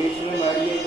बीच में मारिए।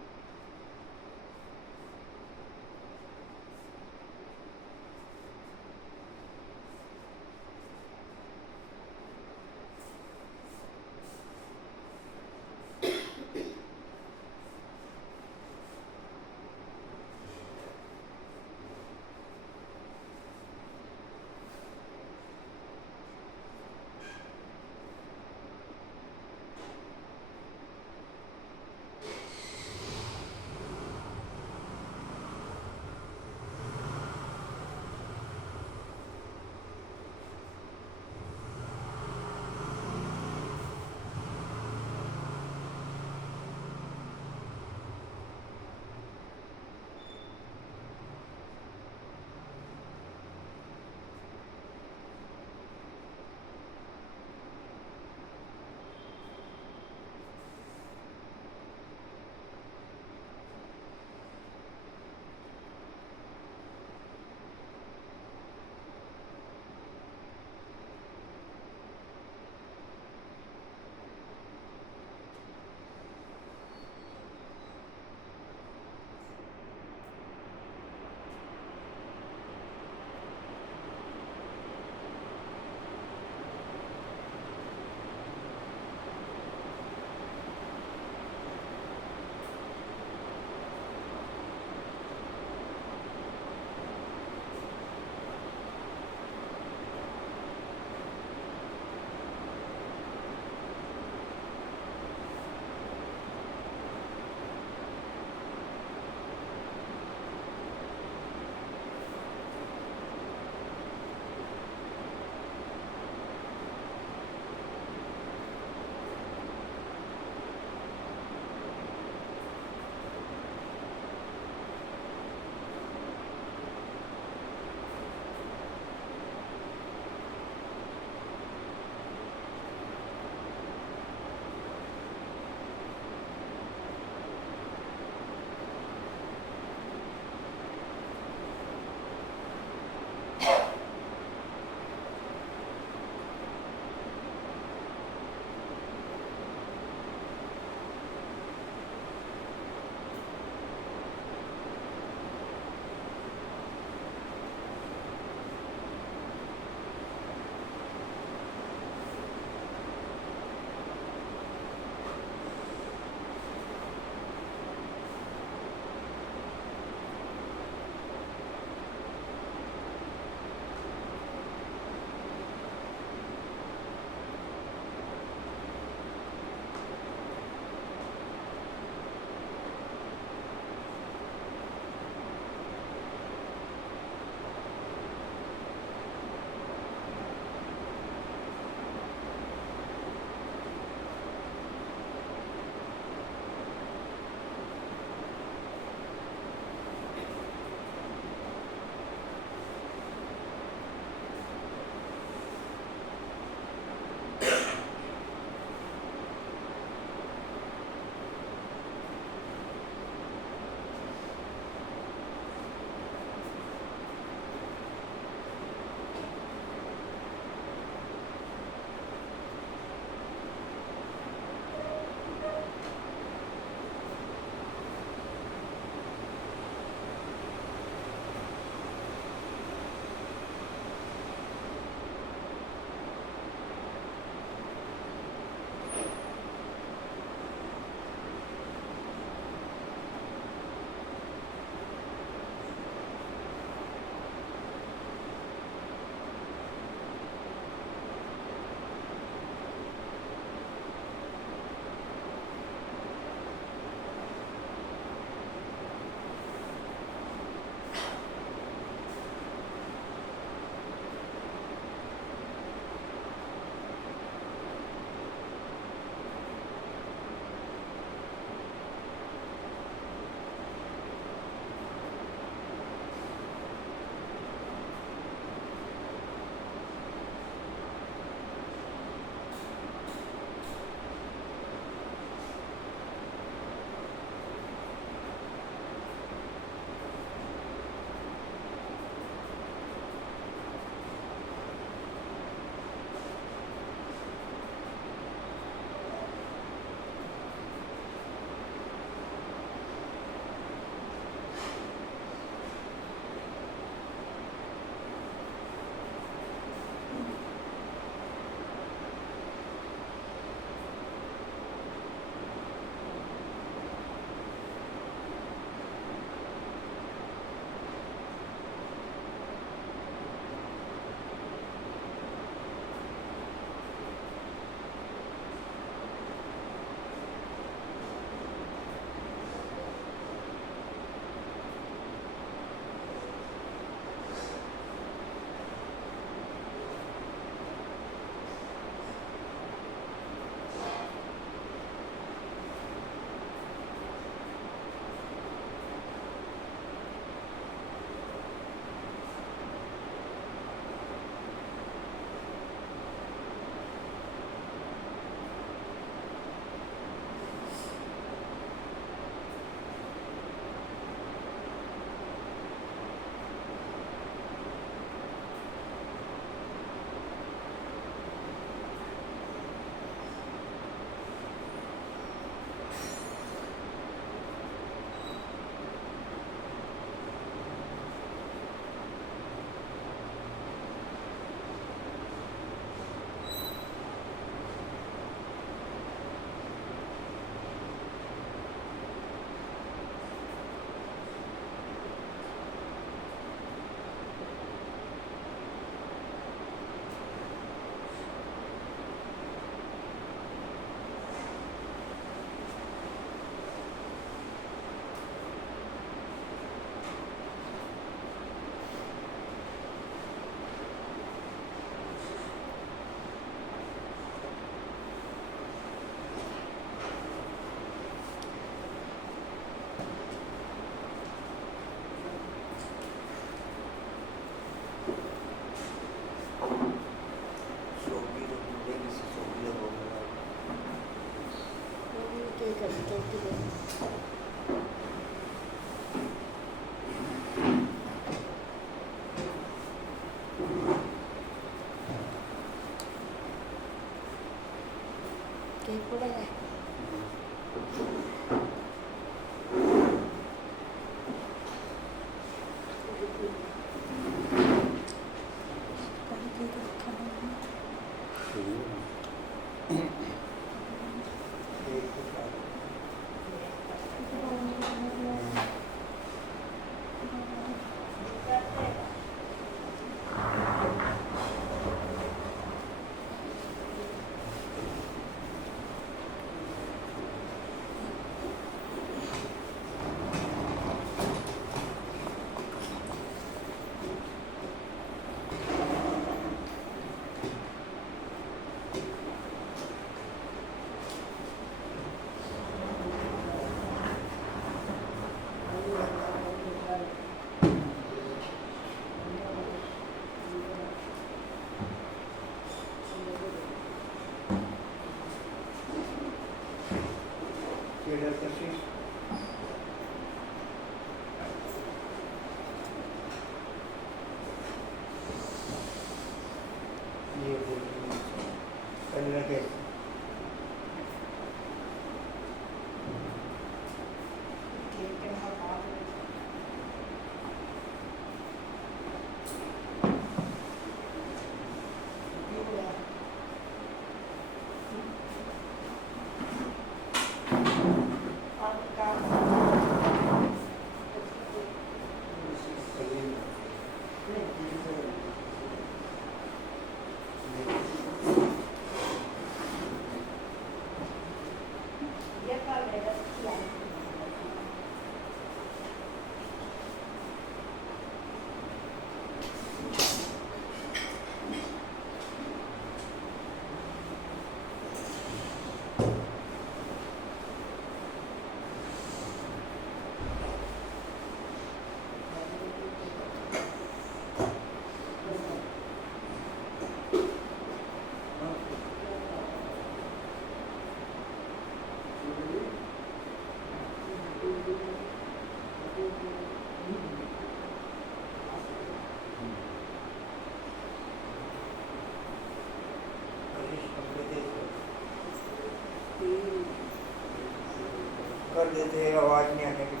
कर देते हैं, आवाज नहीं आने की।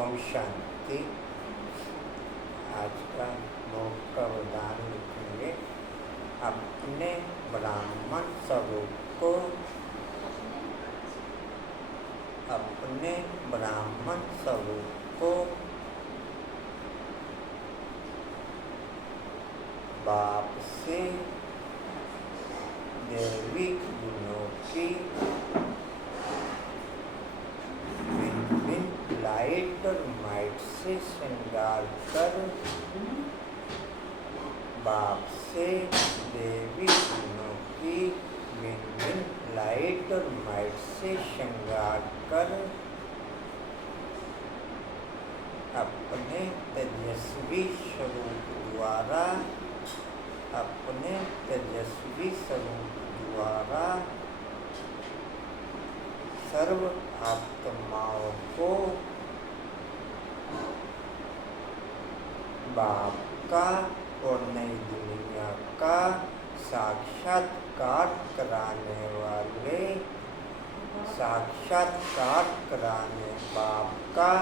ओम शांति। आज का मोक्ष का वरदान लिखेंगे। अपने ब्राह्मण स्वरूप को, अपने ब्राह्मण स्वरूप को बाप से दैवी गुणों की लाइट और माइट से श्रृंगार कर, बाप से देवी गुणों की भिन्न लाइट और माइट से श्रृंगार कर अपने तेजस्वी स्वरूप द्वारा, अपने तेजस्वी स्वरूप द्वारा सर्व आत्माओं को बाप का और नई दुनिया का साक्षात्कार कराने वाले, साक्षात्कार कराने बाप का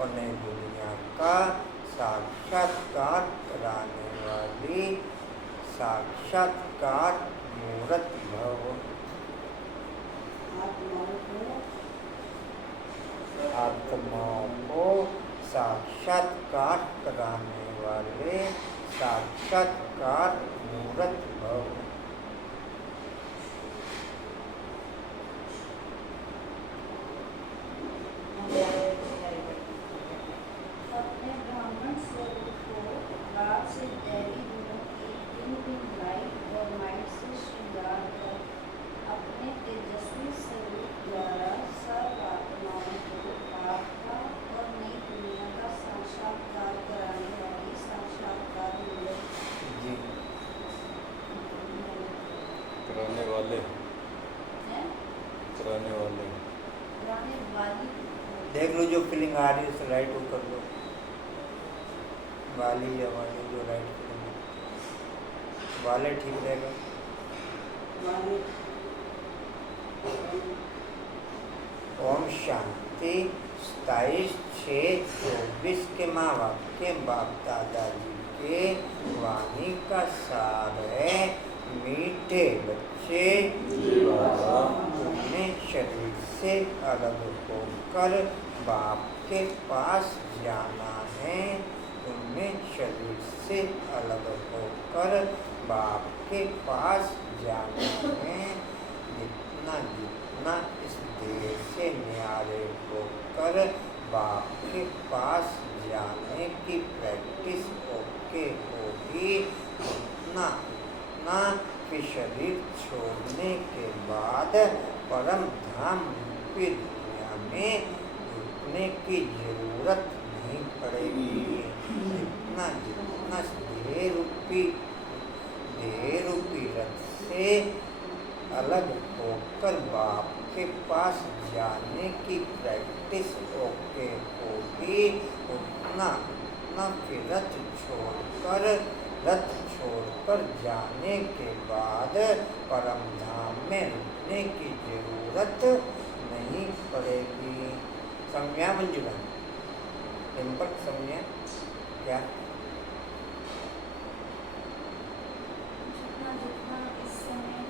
और नई दुनिया का साक्षात्कार कराने वाली साक्षात्कार मूर्त भव आत्माओं को साक्षात्कार कराने वाले साक्षात्कार मूर्त भव। अपने ब्राह्मण स्वरूप को बाप से दैवी गुणों की भिन्न लाइट और माइट से श्रृंगार कर अपने तेजस्वी स्वरूप द्वारा सब आत्माओं को बाप का और नई दुनिया का साक्षात्कार कराने वाली साक्षात्कार मूर्त जी कराने वाले है कराने वाले कराने वाली देख लो, जो फीलिंग आ रही है उसे राइट वो कर लो, वाली या वाली जो राइट फीलिंग वाले ठीक रहेगा। ओम शांति। 27/6/24 के माँ बाप के बाप दादाजी के वाणी का सार है, मीठे बच्चे अपने शरीर से अलग होकर बाप के पास जाना है। तुम्हें शरीर से अलग होकर बाप के पास जाना है। जितना जितना इस देह से न्यारे होकर बाप के पास जाने की प्रैक्टिस ओके होगी, उतना उतना कि शरीर छोड़ने के बाद परम धाम रूपी दुनिया में रुकने की जरूरत नहीं पड़ेगी। जितना जितना देह रूपी रथ से अलग होकर बाप के पास जाने की प्रैक्टिस ओके होगी, उतना उतना फिर रथ छोड़कर जाने के बाद परम धाम में रुकने की जरूरत नहीं पड़ेगी। समझा मंजुला? सिंपल समझा क्या? जितना जितना इस समय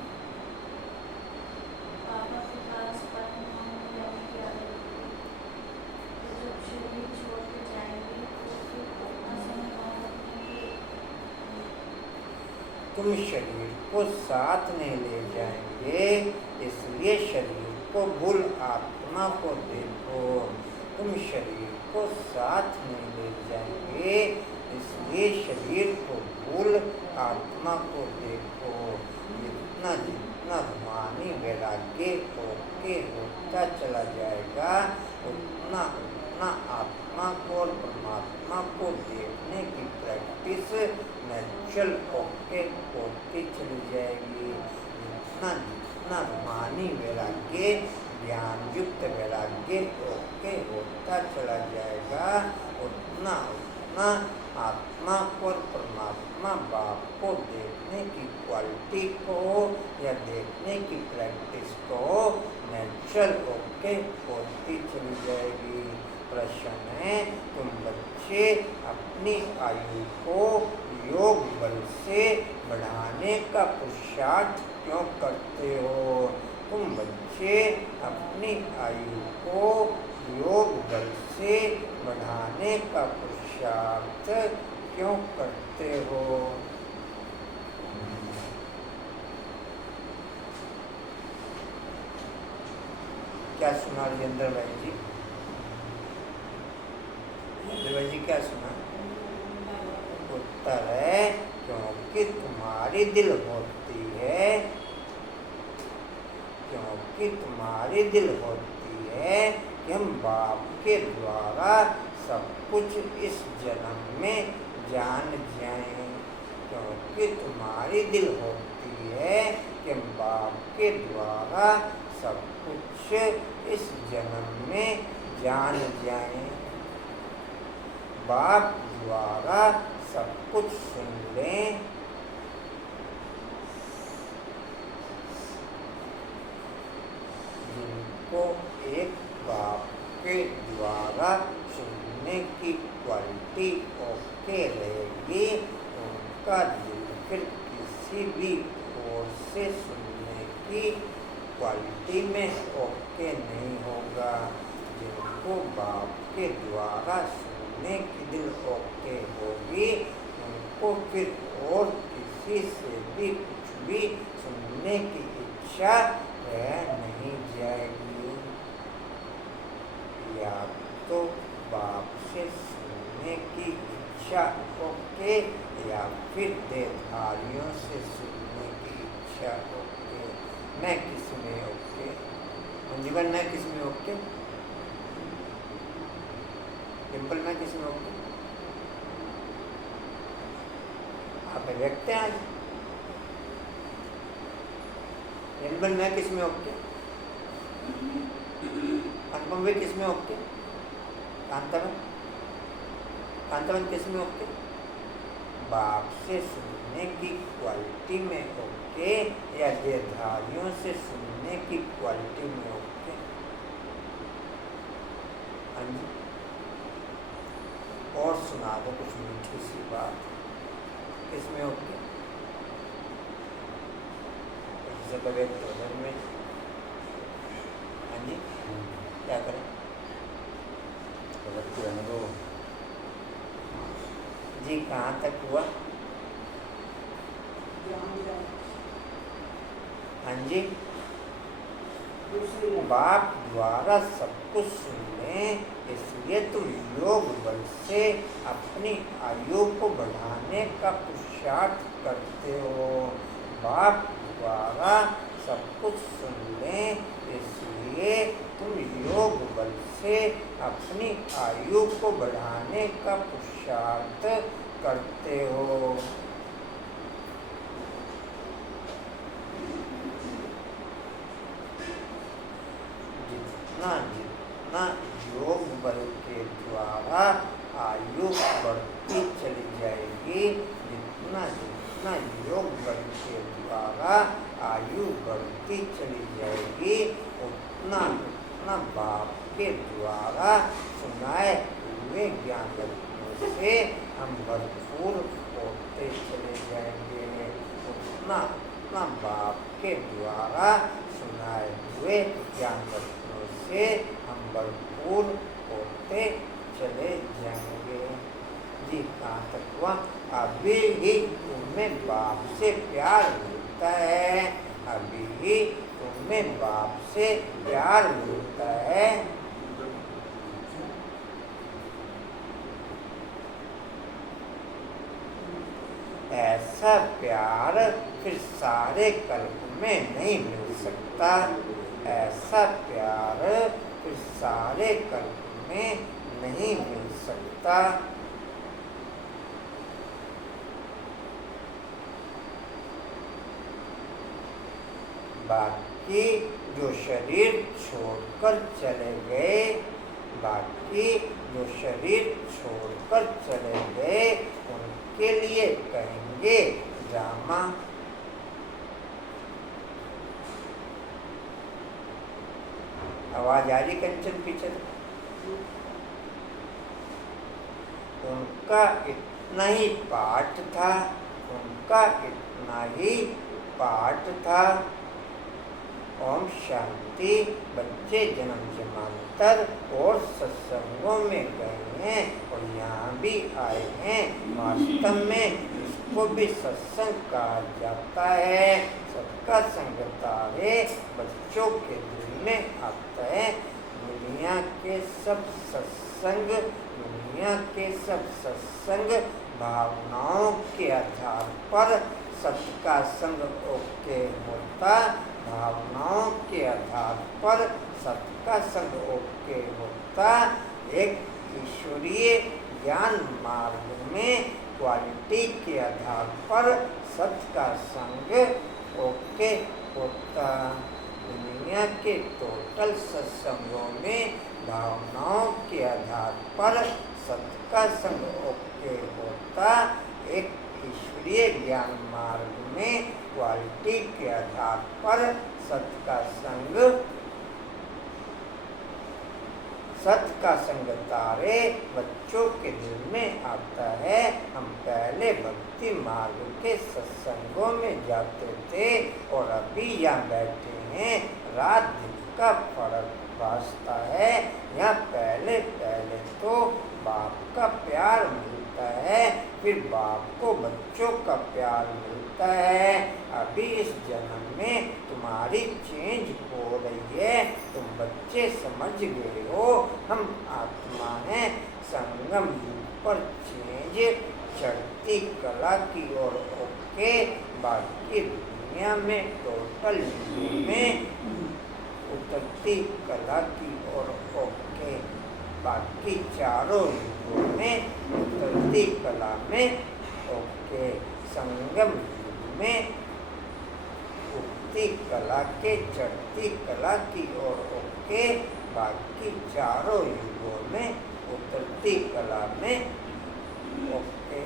बाबा के पास परम धाम में जाने की आदत होगी, तो जब शरीर छोड़ के जाएंगे तो फिर अपना समय वहाँ रखेंगे। तुम शरीर को साथ नहीं ले जाएंगे, इसलिए शरीर को भूल आत्मा को देखो। तुम शरीर को साथ नहीं ले जाएंगे, इसलिए शरीर को भूल आत्मा को देखो। जितना जितना रूहानी वैराग्य होके होता चला जाएगा, उतना उतना आत्मा को और परमात्मा को देखने की प्रैक्टिस नेचुरल होके होती चली जाएगी। जितना जितना रूहानी वैराग्य ज्ञान युक्त वैराग्य होके होता चला जाएगा, उतना उतना आत्मा और परमात्मा बाप को देखने की क्वालिटी को या देखने की प्रैक्टिस को नेचुरल होके होती चली जाएगी। प्रश्न है, तुम बच्चे अपनी आयु को योग बल से बढ़ाने का पुरुषार्थ क्यों करते हो? तुम बच्चे अपनी आयु को योग बल से बढ़ाने का पुरुषार्थ क्यों करते हो? क्या सुना राजेंद्र भाई जी? राजेंद्र भाई जी क्या सुना? उत्तर है, क्योंकि तुम्हारी दिल होती है, क्योंकि तुम्हारी दिल होती है कि हम बाप के द्वारा सब कुछ इस जन्म में जान जाएं, क्योंकि तुम्हारी दिल होती है कि बाप के द्वारा सब कुछ इस जन्म में जान जाएं। बाप द्वारा सब कुछ सुन लें, जिनको एक बाप के द्वारा सुनने की क्वालिटी ओके रहेगी, उनका दिल फिर किसी भी ओर से सुनने की क्वालिटी में ओके नहीं होगा। जिनको बाप के द्वारा सुनने की दिल ओके होगी, उनको फिर और किसी से भी कुछ भी सुनने की इच्छा रह नहीं जाएगी। या तो बाप से सुनने की इच्छा ओके, या फिर देहधारियों से सुनने की इच्छा ओके। मैं किस में ओके? जीवन मैं किस में ओके? डिम्पल मैं किस में ओके? आप व्यक्त हैं आज? डिम्पल मैं किस में ओके? अनुपम भी किस में ओके? कांतावन किस में ओके? बाप से सुनने की क्वालिटी में ओके, या देहधारियों से सुनने की क्वालिटी में ओके? हाँ जी, और सुना दो कुछ मीठी सी बात। किस में ओके? जैसे कभी दोनों में। हाँ जी, क्या करें? जी कहाँ तक हुआ? हाँ जी, बाप द्वारा सब कुछ सुन लें, इसलिए तुम योग बल से अपनी आयु को बढ़ाने का पुरुषार्थ करते हो। बाप द्वारा सब कुछ सुन लें, इसलिए तुम योग बल से अपनी आयु को बढ़ाने का पुरुषार्थ करते हो। जितना योग बल के द्वारा आयु बढ़ती चली जाएगी, जितना योग बल के द्वारा आयु बढ़ती चली जाएगी, उतना बाप के द्वारा सुनाए हुए ज्ञान रत्नों से हम भरपूर होते चले जाएंगे। उतना बाप के द्वारा सुनाए हुए ज्ञान रत्नों से हम भरपूर होते चले जाएंगे। जी कहाँ तक हुआ? अभी ही तुम्हें बाप से प्यार मिलता है, अभी ही तुम्हें बाप से प्यार मिलता है। ऐसा प्यार फिर सारे कल्प में नहीं मिल सकता। ऐसा प्यार फिर सारे कल्प में नहीं मिल सकता। बाकी जो शरीर छोड़कर चले गए, बाकी जो शरीर छोड़कर चले गए, उनके लिए कहेंगे रामा। आवाज आ रही कंचन पीछे? उनका इतना ही पाठ था, उनका इतना ही पाठ था। ओम शांति। बच्चे जन्म जन्मांतर और सत्संगों में गए हैं और यहाँ भी आए हैं। वास्तव में इसको भी सत्संग कहा जाता है। सबका संगता है, बच्चों के दिल में आता है। दुनिया के सब सत्संग, दुनिया के सब सत्संग भावनाओं के आधार पर सबका संग ओके होता। भावनाओं के आधार पर सबका संग ओके होता। एक ईश्वरीय ज्ञान मार्ग में क्वालिटी के आधार पर सत्य का संग ओके होता। दुनिया के टोटल सत्संगों में भावनाओं के आधार पर सत्य का संग ओके होता। एक ईश्वरीय ज्ञान मार्ग में क्वालिटी के आधार पर सत्य का संग तारे बच्चों के दिल में आता है। हम पहले भक्ति मार्ग के सत्संगों में जाते थे और अभी यहाँ बैठे हैं। रात दिन का फर्क भासता है। यहाँ पहले तो बाप का प्यार मिलता है, फिर बाप को बच्चों का प्यार मिलता है। अभी इस जन्म में तुम्हारी चेंज हो रही है। तुम बच्चे समझ गए हो, हम आत्मा हैं। संगम युग पर चेंज चढ़ती कला की ओर ओके। बाकी दुनिया में टोटल युग में उतरती कला की ओर ओके। बाकी चारों युगों में उतरती कला में ओके। संगम युग में उठती कला के चढ़ती कला की ओर ओके। बाकी चारों युगों में उतरती कला में ओके।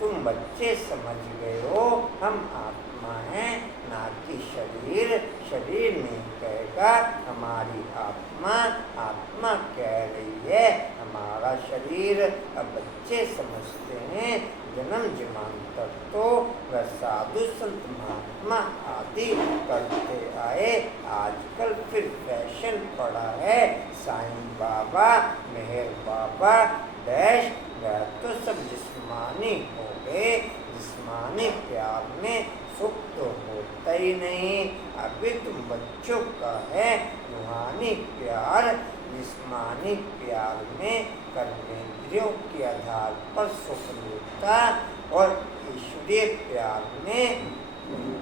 तुम बच्चे समझ गए हो, हम आत्मा हैं ना कि शरीर। शरीर नहीं कहेगा हमारी आत्मा, आत्मा कह रही है हमारा शरीर। अब बच्चे समझते हैं जन्म जन्मांतर तो वह साधु संत महात्मा आदि करते आए। आजकल फिर फैशन पड़ा है साईं बाबा, मेहर बाबा, डैश। वह तो सब जिस्मानी हो गए। जिस्मानी प्यार में सुख तो होता ही नहीं। अभी तुम बच्चों का है रूहानी प्यार। जिस्मानी प्यार में कर्मेंद्रियों के आधार पर सुख मिलता और ईश्वरीय प्यार में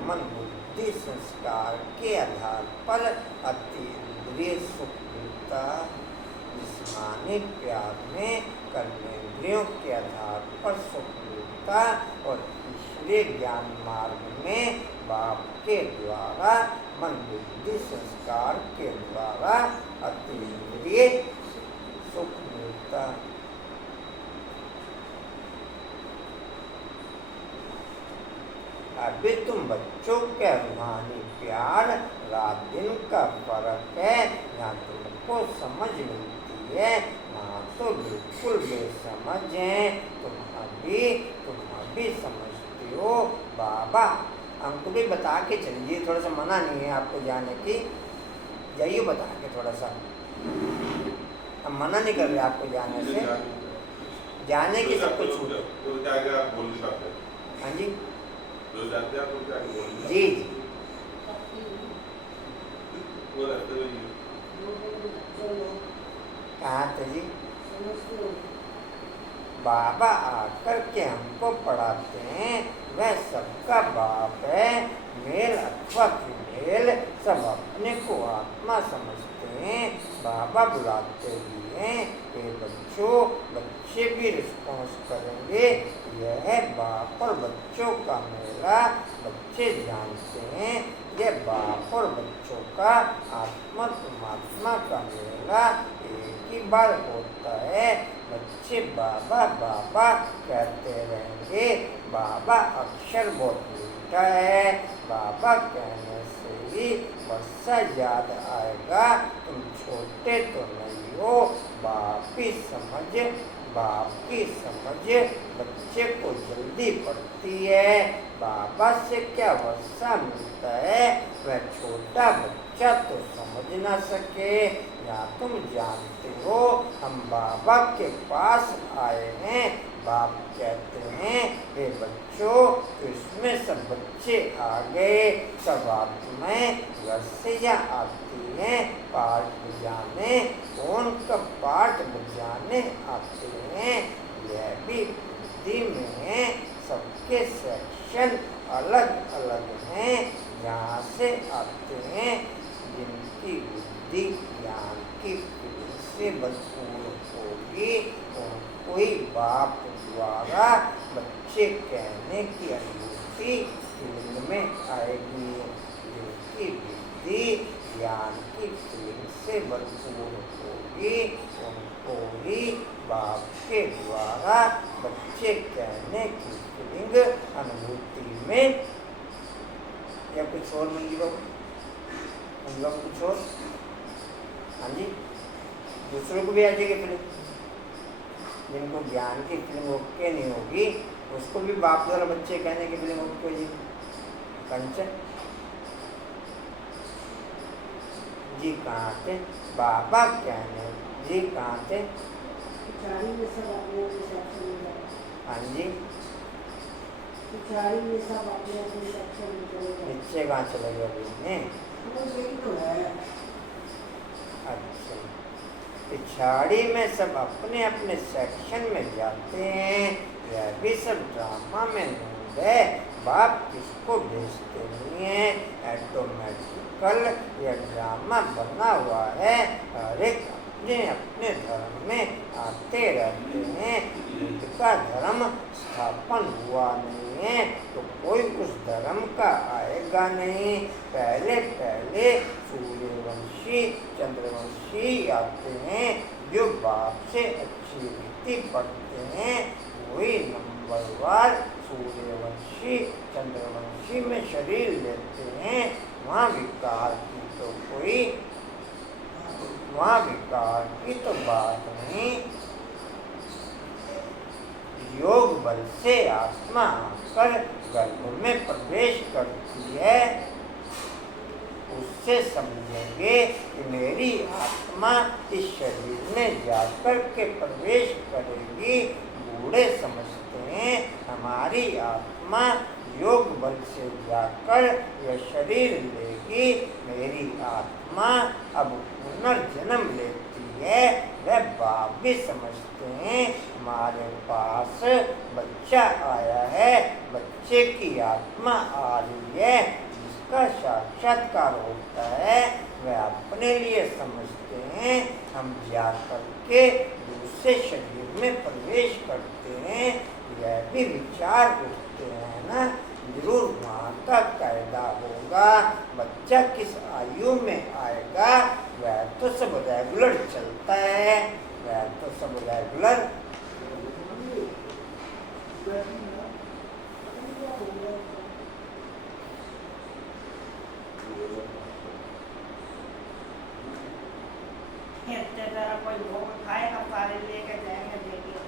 मन बुद्धि संस्कार के आधार पर अतीन्द्रिय सुख मिलता। जिस्मानी प्यार में कर्मेंद्रियों के आधार पर सुख मिलता और ईश्वरीय ज्ञान मार्ग में बाप के द्वारा मन बुद्धि संस्कार के द्वारा अतीन्द्रिय सुख मिलता। अभी तुम बच्चों के रूहानी प्यार रात दिन का फर्क है। यहाँ तुमको समझ मिलती है, वहाँ तो बिल्कुल बेसमझ है। तुम अभी समझते हो। बाबा हमको भी बता के चलिए, थोड़ा सा मना नहीं है आपको जाने की, जाइए बता के थोड़ा सा। हम मना नहीं कर रहे आपको जाने से, जाने की सब कुछ हाँ जी जी जी। कहाँ थे जी? बाबा आकर के हमको पढ़ाते हैं, वह सबका बाप है। मेल अथवा फीमेल सब अपने को आत्मा समझते हैं। बाबा बुलाते भी हैं, ये बच्चों। बच्चे भी रिस्पॉन्स करेंगे। यह है बाप और बच्चों का मेला। बच्चे जानते हैं यह बाप और बच्चों का आत्मा परमात्मा का मेला एक ही बार होता है। बच्चे बाबा बाबा कहते रहेंगे। बाबा अक्षर बहुत मीठा है। बाबा कहने से ही वर्षा याद आएगा। तुम छोटे तो नहीं हो। बाप की समझ बच्चे को जल्दी पड़ती है। बाबा से क्या वर्षा मिलता है, वह छोटा बच्चा तो समझ ना सके। या तुम जानते हो हम बाबा के पास आए हैं। बाप कहते हैं हे बच्चों, तो इसमें सब बच्चे आ गए। सब आत्माएं घर से यहाँ आती हैं पाठ बजाने। कौन कब पाठ बजाने आते हैं यह भी बुद्धि में है। सबके सेक्शन अलग अलग हैं। जहाँ से आते हैं जिनकी बुद्धि ज्ञान की फीलिंग से भरपूर होगी, उनको ही बाप द्वारा बच्चे कहने की अनुभूति फीलिंग में आएगी। जिनकी बुद्धि ज्ञान की फीलिंग से भरपूर होगी, उनको ही बाप के द्वारा बच्चे कहने की फीलिंग अनुभूति में, या कुछ और मिल गया हम लोग कुछ और। हाँ जी, दूसरों को भी आ जाएगी फीलिंग। जिनको ज्ञान की फीलिंग ओके नहीं होगी, उसको भी बाप द्वारा बच्चे कहने की फीलिंग ओके हो जाएगी। कंचन जी कहाँ थे? बाबा कहने जी कहाँ थे? हाँ जी, नीचे कहाँ चले गए अभी? अच्छा, पिछाड़ी में सब अपने अपने सेक्शन में जाते हैं। यह भी सब ड्रामा में नूंद है। बाप किसको भेजते नहीं है, ऑटोमेटिकल यह ड्रामा बना हुआ है। हर एक अपने अपने धर्म में आते रहते हैं। युद्ध का धर्म स्थापन हुआ नहीं है तो कोई उस धर्म का आएगा नहीं। पहले पहले सूर्यवंशी चंद्रवंशी आते हैं, जो बाप से अच्छी रीति पढ़ते हैं। वही नंबरवार सूर्यवंशी चंद्रवंशी में शरीर लेते हैं। वहाँ विकार की तो बात नहीं। योग बल से आत्मा आकर गर्भ में प्रवेश करती है। उससे समझेंगे कि मेरी आत्मा इस शरीर में जाकर के प्रवेश करेगी। बूढ़े समझते हैं हमारी आत्मा योग बल से जाकर यह शरीर लेगी। मेरी आत्मा अब पुनर्जन्म लेती है। वह बाप भी समझते हैं हमारे पास बच्चा आया है, बच्चे की आत्मा आ रही है। जिसका साक्षात्कार होता है वह अपने लिए समझते हैं। हम जा करके दूसरे शरीर में प्रवेश करते हैं। यह भी विचार उठते हैं ना, जरूर वहाँ का कायदा होगा। बच्चा किस आयु में आएगा वह तो सब रेगुलर चलता है। वह तो सब रेगुलर कोई भोग खाएगा, सारे लेकर जाएंगे देंगे,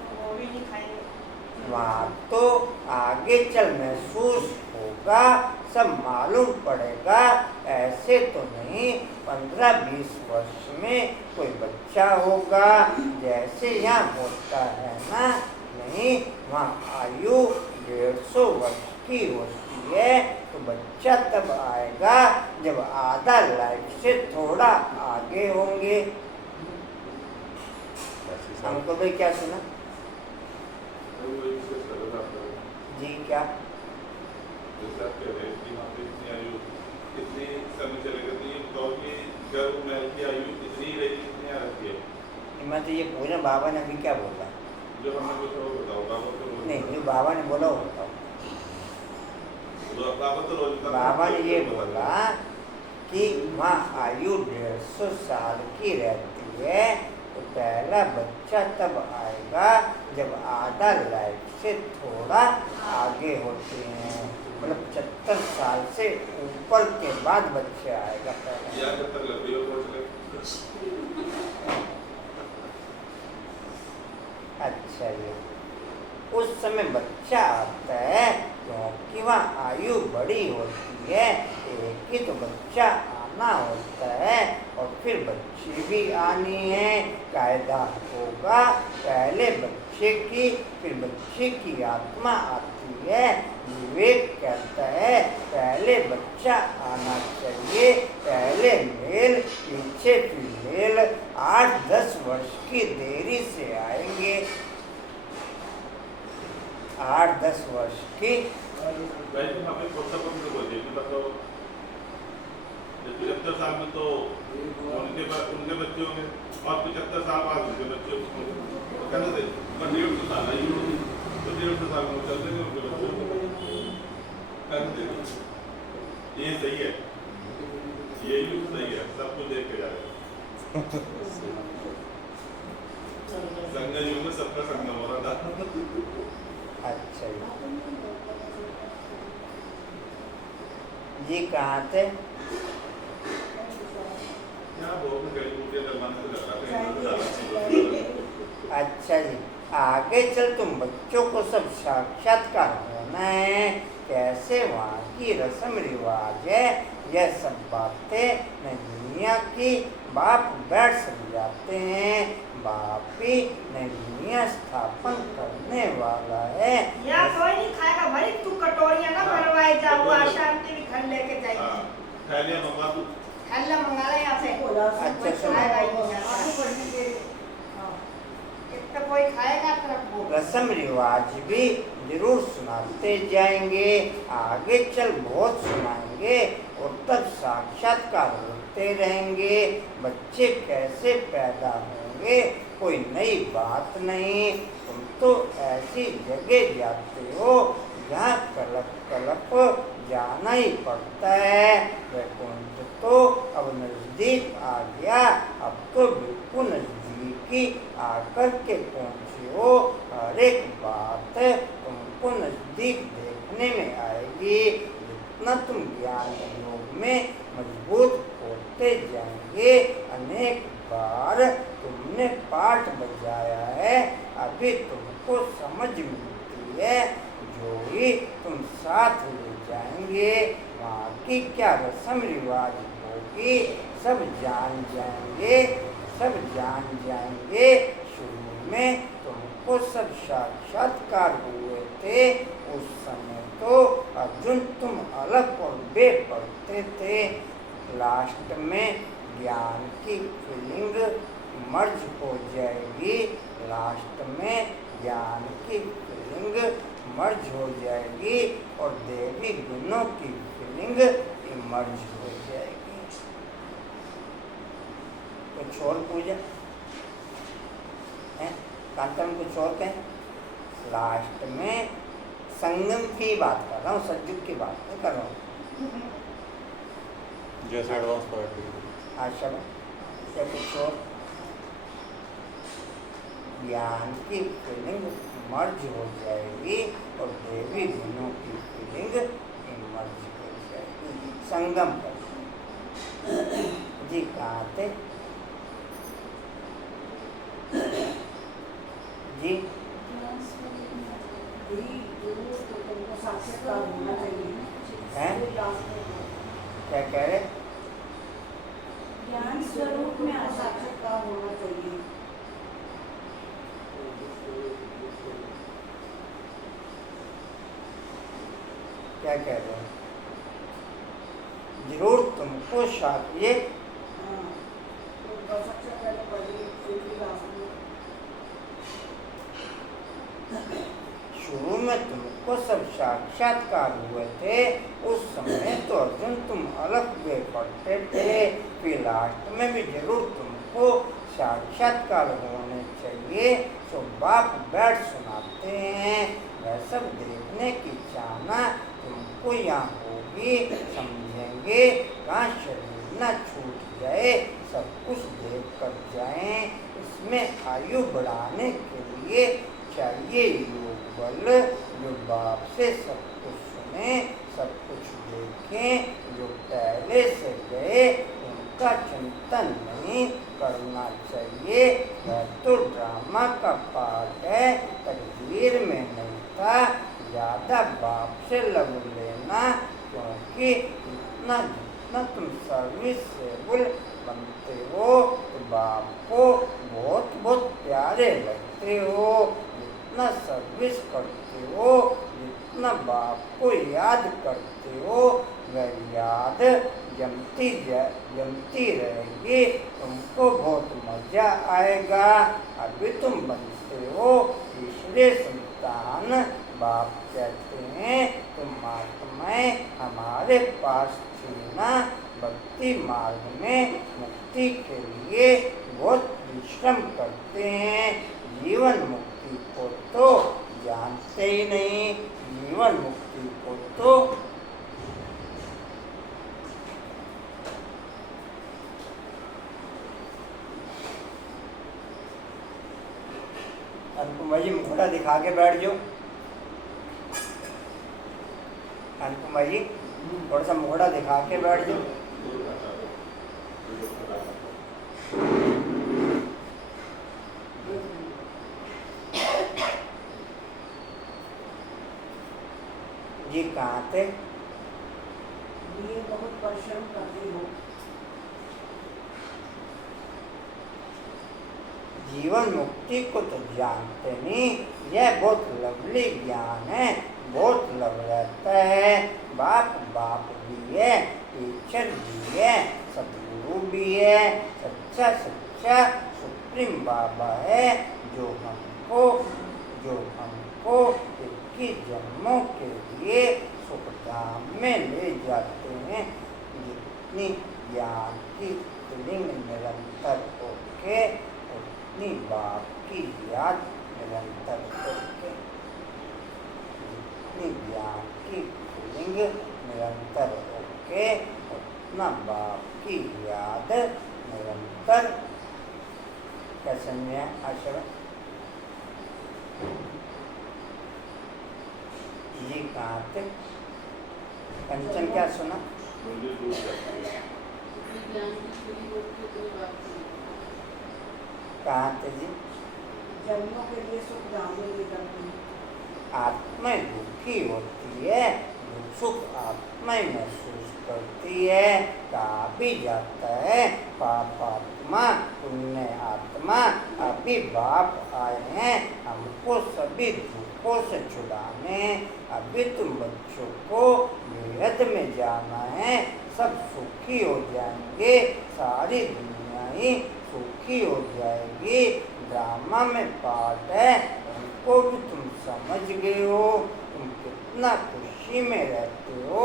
तो वो भी नहीं खाएंगे। वहाँ तो आगे चल महसूस होगा, सब मालूम पड़ेगा। ऐसे तो नहीं 15-20 वर्ष में कोई बच्चा होगा जैसे यहाँ होता है ना। नहीं, वहाँ आयु 150 वर्ष की होती है। तो बच्चा तब आएगा जब आधा लाइफ से थोड़ा आगे होंगे। हमको भाई क्या सुना जी? क्या मैं तो ये पूछा बाबा ने अभी क्या बोला? नहीं, जो बाबा ने बोला वो बताओ। बाबा ने ये बोला कि वहाँ आयु 150 साल की रहती है। तो पहला बच्चा तब आएगा जब आधा लाइफ से थोड़ा आगे होते हैं। मतलब 75 साल से ऊपर के बाद बच्चे आएगा पहला। अच्छा, ये उस समय बच्चा आता है क्योंकि वहाँ आयु बड़ी होती है। एक ही तो बच्चा आना होता है और फिर बच्ची भी आनी है। कायदा होगा पहले बच्चे की, फिर बच्चे की आत्मा आती है। विवेक कहता है पहले बच्चा आना चाहिए, पहले मेल पीछे फीमेल। 8-10 वर्ष की देरी से आएंगे। 8-10 वर्ष की 75 साल में तो उनके बच्चे होंगे और 75 साल बाद उनके बच्चे होंगे, तो कहते थे पर 150 साल आई होगी तो 150 साल में चलते थे उनके बच्चे कहते थे। ये सही है, ये युग सही है, सब कुछ देख के जाएगा। संगम युग में सबका संगम हो रहा था। अच्छा जी कहाँ थे? यहाँ बहुत गली मुझे दरबाने से लग रहा था। अच्छा जी, आगे चल तुम बच्चों को सब साक्षात्कार होना है, कैसे वहाँ की रस्म रिवाज है, यह सब बातें न दुनिया की बाप बैठ समझाते हैं। बाप ही नई दुनिया स्थापन करने वाला है। या कोई नहीं खाएगा भाई, तू कटोरियां ना भरवाए जा, वो शांति भी घर लेके जाएगी। थैलियाँ मंगवा तू। थैला मंगा ले यहाँ से। अच्छा खाएगा ही नहीं यहाँ। तो कोई खाएगा तो वो रस्म रिवाज भी जरूर सुनाते जाएंगे, आगे चल बहुत सुनाएंगे और तब साक्षात्कार होते रहेंगे। बच्चे कैसे पैदा होंगे कोई नई बात नहीं, तुम तो ऐसी जगह जाते हो जहाँ कलप कलप जाना ही पड़ता है। वैकुंठ तो अब नजदीक आ गया, अब तो बिल्कुल नजदीक ही आकर के पहुँचे हो। हर एक बात तुमको नजदीक देखने में आएगी। जितना तुम ज्ञान योग में मजबूत होते जाएंगे, अनेक बार तुमने पाठ बजाया है, अभी तुमको समझ मिलती है। जो ही तुम साथ ले जाएंगे, वहाँ की क्या रस्म रिवाज होगी सब जान जाएंगे, सब जान जाएंगे। शुरू में तुमको सब साक्षात्कार हुए थे, उस समय तो अर्जुन तुम अलग और बे पढ़ते थे। लास्ट में ज्ञान की फीलिंग मर्ज हो जाएगी, लास्ट में ज्ञान की फीलिंग मर्ज हो जाएगी और देवी गुणों की फीलिंग मर्ज हो जाएगी। कुछ और पूजा है कांतम, कुछ और कहें? लास्ट में संगम की बात कर रहा हूँ, सतयुग की बात नहीं कर रहा हूँ। जैसे एडवांस पार्टी आशा या कुछ और ज्ञान की फीलिंग मर्ज हो जाएगी और देवी गुणों की फीलिंग मर्ज हो जाएगी। संगम पर जी कहाँ थे जी? हैं? क्या कह रहे? ज्ञान स्वरूप में साक्षात्कार होना चाहिए। क्या कह रहे हैं? जरूर तुमको ये शुरू में तुमको सब साक्षात्कार हुए थे, उस समय तो अर्जुन तुम अलग हुए पढ़ते थे, फिर लास्ट में भी जरूर तुमको साक्षात्कार होने चाहिए। तो बाप बैठ सुनाते हैं, वह सब देखने की चाहना तुमको यहाँ होगी, समझेंगे कहाँ शरीर न छूट जाए, सब कुछ देख कर जाएं। इसमें आयु बढ़ाने के लिए चाहिए योग बल, जो बाप से सब कुछ सुने, सब कुछ देखें, जो पहले से गए उनका चिंतन नहीं करना चाहिए। वह तो ड्रामा का पार्ट है, तकदीर में नहीं था। ज़्यादा बाप से लग लेना, क्योंकि जितना तुम सर्विसेबल बनते हो तो बाप को बहुत बहुत प्यारे लगते हो। जितना सर्विस करते हो, जितना बाप को याद करते हो, वह याद जमती रहेगी, तुमको बहुत मजा आएगा। अभी तुम बनते हो ईश्वरीय संतान, बाप कहते हैं तुम आत्माएं हमारे पास थी ना भक्ति मार्ग में मुक्ति के लिए बहुत परिश्रम करते हैं। जीवन मुक्ति को तो जानते ही नहीं, जीवन मुक्ति को तो अनुपमा जी मुखड़ा दिखा के बैठ जाओ। अनुपमा जी थोड़ा सा मुखड़ा दिखा के बैठ जाओ। जी कहाँ थे? ये बहुत परिश्रम करती हो। जीवन मुक्ति को तो जानते नहीं, यह बहुत लवली ज्ञान है, बहुत लव रहता है। बाप बाप भी है, टीचर भी है, सदगुरु भी है, सच्चा सच्चा सुप्रीम बाबा है जो हमको 21 जन्मों के लिए सुखधाम में ले जाते हैं। जितनी ज्ञान की फीलिंग निरंतर होके उतनी बाप की याद निरंतर होके, जितनी ज्ञान की फीलिंग निरंतर होके उतना बाप की याद निरंतर। कैसे में आशा जी कहाँ थे? कंचन क्या सुना? कहाँ थे जी? जन्मों के लिए सुख धाम में ले जाती है। आत्मा दुखी होती है, सुख आत्मा महसूस करती है। कहा भी जाता है पाप आत्मा पुण्य आत्मा, अभी बाप आए हैं हमको सभी दुखों से छुड़ाने। अभी तुम बच्चों को बेहद में जाना है, सब सुखी हो जाएंगे, सारी दुनिया ही सुखी हो जाएगी। ड्रामा में पार्ट है, उनको भी तुम समझ गए हो, तुम कितना खुशी में रहते हो।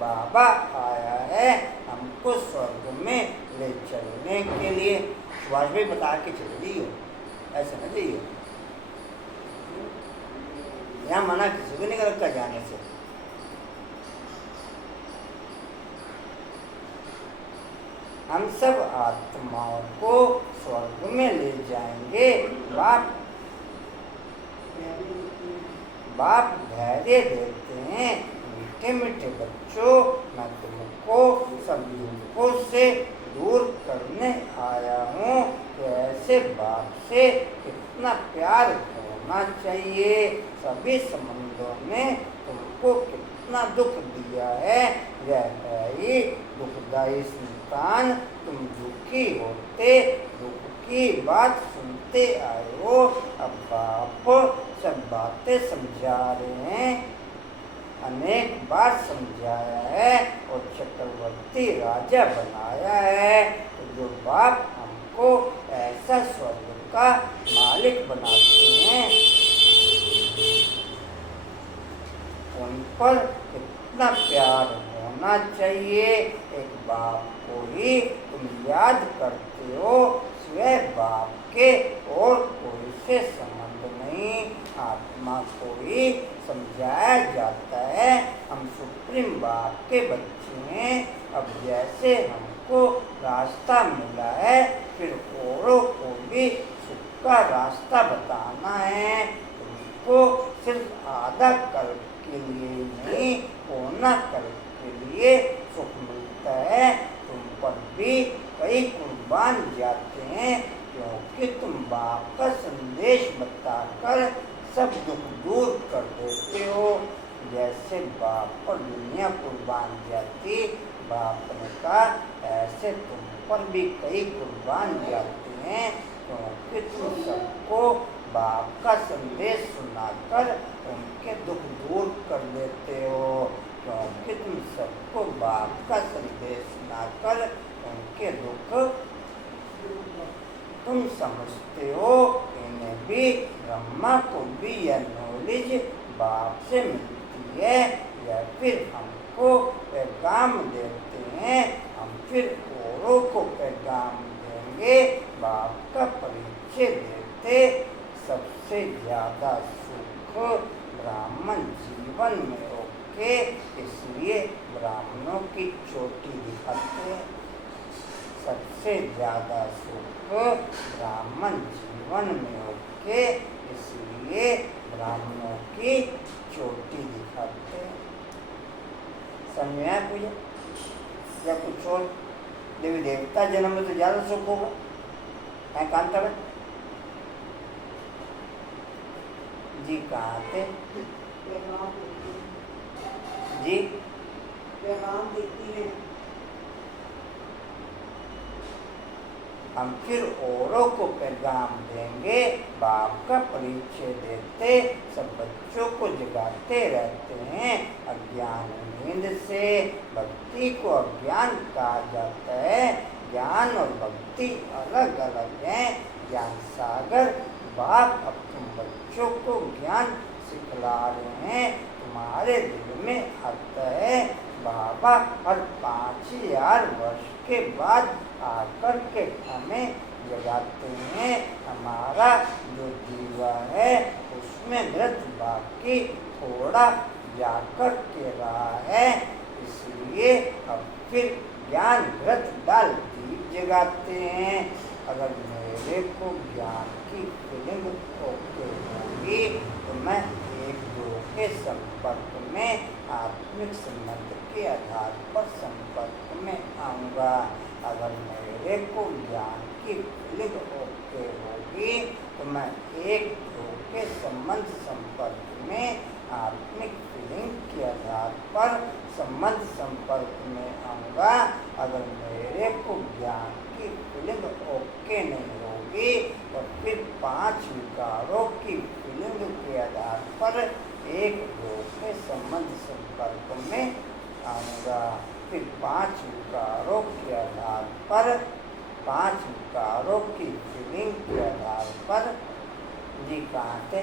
बाबा आया है हमको स्वर्ग में ले चलने के लिए। सुभाष भाई बता के चल रही हो, ऐसा न जाइए, यहाँ मना किसी को नहीं करता जाने से। हम सब आत्माओं को स्वर्ग में ले जाएंगे। बाप धैर्य देते हैं, मीठे मीठे बच्चों, मैं तुमको सब दुखों से दूर करने आया हूँ। तो ऐसे बाप से कितना प्यार होना चाहिए। सभी संबंधों ने तुमको कितना दुख दिया है, यह है ही दुखदायी संतान। तुम दुखी होते, दुख की बात सुनते आए हो। अब बाप सब बातें समझा रहे हैं, अनेक बार समझाया है और चक्रवर्ती राजा बनाया है। तो जो बाप हमको ऐसा स्वर्ग का मालिक बनाते हैं, उन पर कितना प्यार होना चाहिए। एक बाप को ही तुम याद करते हो, स्वयं बाप के और कोई से संबंध नहीं। आत्मा को ही समझाया जाता है हम सुप्रीम बाप के बच्चे हैं। अब जैसे हमको रास्ता मिला है, फिर औरों को भी सुख का रास्ता बताना है। तुमको सिर्फ आधा कल के लिए नहीं, पौना कल के लिए सुख मिलता है। तुम पर भी कई कुर्बान जाते हैं, क्योंकि तुम बाप का संदेश बताकर सब दुख दूर कर देते हो। जैसे बाप पर दुनिया कुर्बान जाती, बाप ने कहा ऐसे तुम पर भी कई कुर्बान जाते हैं, क्योंकि तुम सबको बाप का संदेश सुनाकर उनके दुख दूर कर देते हो। क्योंकि तुम सबको बाप का संदेश सुनाकर उनके दुख तुम समझते हो। इन्हें भी ब्रह्मा को भी यह नॉलेज बाप से मिलती है, या फिर हमको पैगाम देते हैं हम फिर औरों को पैगाम देंगे, बाप का परिचय देते सबसे ज्यादा सुख ब्राह्मण जीवन में होके, इसलिए ब्राह्मणों की चोटी दिखाते हैं। सबसे ज्यादा सुख ब्राह्मण जीवन में होके, इसलिए ब्राह्मणों की चोटी दिखाते हैं। समझ में आया पूजा? या कुछ और देवी देवता जन्म में तो ज्यादा सुख होगा, है कांता में जी। कहाँ थे जी? पैगाम देती है। हम फिर औरों को पैगाम देंगे, बाप का परिचय देते सब बच्चों को जगाते रहते हैं। अज्ञान नींद से भक्ति को अज्ञान कहा जाता है। ज्ञान और भक्ति अलग अलग हैं। ज्ञान सागर बाप अब तुम बच्चों को ज्ञान सिखला रहे हैं। तुम्हारे दिल में आता है बाबा हर 5000 वर्ष के बाद आकर के हमें जगाते हैं। हमारा जो जीवा है उसमें मृत बाकी थोड़ा जाकर के रहा है, इसलिए अब फिर ज्ञान व्रत डाल दीप जगाते हैं। अगर मेरे को ज्ञान की फीलिंग ओके होगी तो मैं एक दो के संपर्क में आत्मिक संबंध के आधार पर संपर्क में आऊँगा। अगर मेरे को ज्ञान की फीलिंग ओके होगी तो मैं एक दो के संबंध संपर्क में आत्मिक फीलिंग के आधार पर संबंध संपर्क में आऊँगा। अगर मेरे को ज्ञान की फीलिंग ओके नहीं होगी तो फिर 5 विकारों की फीलिंग के आधार पर एक दो के संबंध संपर्क में आऊँगा। फिर 5 विकारों के आधार पर 5 विकारों की फीलिंग के आधार पर जी कहाँ थे?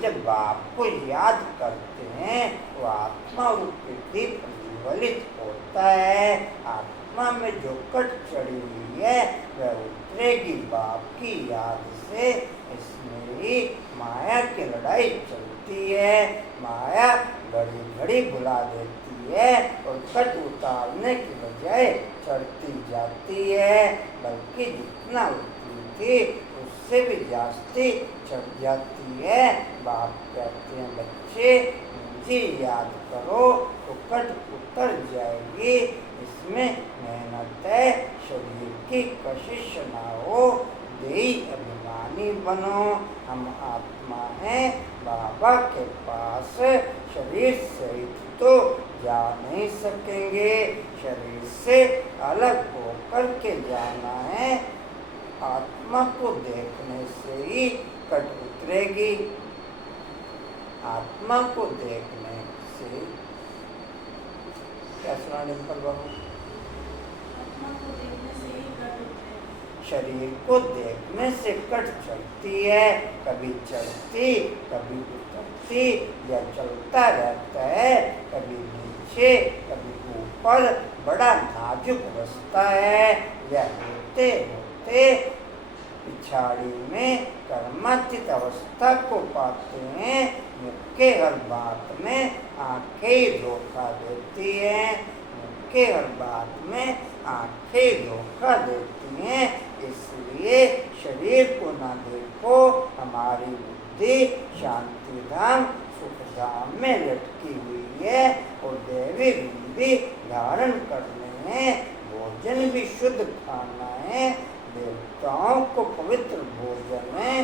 जब बाप को याद करते हैं तो आत्मा रूपी दीप प्रज्वलित होता है। आत्मा में जो कट चढ़ी हुई है वह उतरेगी बाप की याद से। इसमें ही माया की लड़ाई चलती है। माया घड़ी घड़ी भुला देती है और कट उतारने की बजाय चढ़ती जाती है, बल्कि जितना उतरी थी उससे भी जास्ती चढ़ जाती है। बाप कहते हैं बच्चे मुझे याद करो तो कट उतर जाएगी। इसमें मेहनत है, शरीर की कशिश ना हो, देही अभिमानी बनो। हम आत्मा हैं, बाबा के पास शरीर सहित तो जा नहीं सकेंगे, शरीर से अलग होकर के जाना है। आत्मा को देखने से ही कट उतरेगी। आत्मा को देखने से क्या सुना डिम्पल बाबू? आत्मा को देखने से ही कट उतरेगी। शरीर को देखने से कट चलती है, कभी चढ़ती कभी उतरती या चलता रहता है, कभी नीचे कभी ऊपर। बड़ा नाजुक रास्ता है। यह होते होते पिछाड़ी में कर्मातीत अवस्था को पाते हैं। मुख्य हर बात में आंखें धोखा देती हैं। मुख्य हर बात में आंखें धोखा देती हैं। इसलिए शरीर को न देखो। हमारी बुद्धि शांति धाम सुख धाम में लटकी हुई है और देवी रूप भी धारण करने हैं। भोजन भी शुद्ध खाना है। देवताओं को पवित्र भोजन है।